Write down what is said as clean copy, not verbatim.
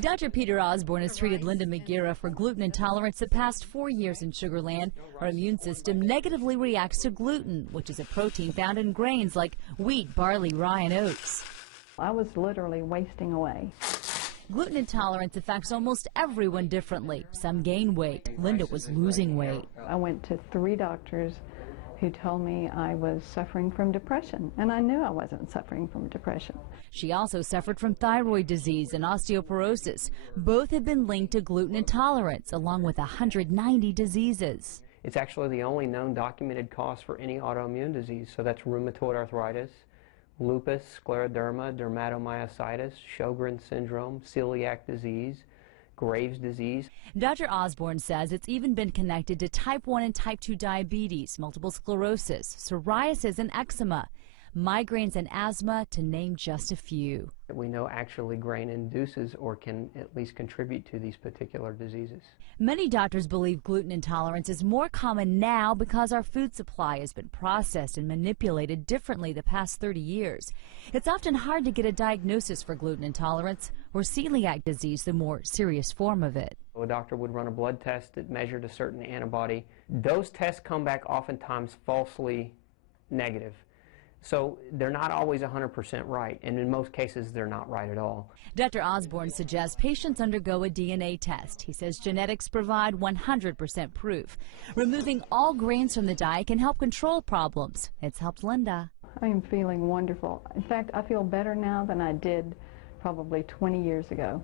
Dr. Peter Osborne has treated Linda McGarrah for gluten intolerance the past 4 years in Sugar Land. Her immune system negatively reacts to gluten, which is a protein found in grains like wheat, barley, rye, and oats. I was literally wasting away. Gluten intolerance affects almost everyone differently. Some gain weight. Linda was losing weight. I went to 3 doctors who told me I was suffering from depression, and I knew I wasn't suffering from depression. She also suffered from thyroid disease and osteoporosis. Both have been linked to gluten intolerance, along with 190 diseases. It's actually the only known documented cause for any autoimmune disease, so that's rheumatoid arthritis, lupus, scleroderma, dermatomyositis, Sjogren's syndrome, celiac disease, Graves' disease. Dr. Osborne says it's even been connected to type 1 and type 2 diabetes, multiple sclerosis, psoriasis and eczema, migraines and asthma, to name just a few. We know actually grain induces or can at least contribute to these particular diseases. Many doctors believe gluten intolerance is more common now because our food supply has been processed and manipulated differently the past 30 years. It's often hard to get a diagnosis for gluten intolerance or celiac disease, the more serious form of it. A doctor would run a blood test that measured a certain antibody. Those tests come back oftentimes falsely negative. So they're not always 100% right, and in most cases they're not right at all. Dr. Osborne suggests patients undergo a DNA test. He says genetics provide 100% proof. Removing all grains from the diet can help control problems. It's helped Linda. I am feeling wonderful. In fact, I feel better now than I did probably 20 years ago.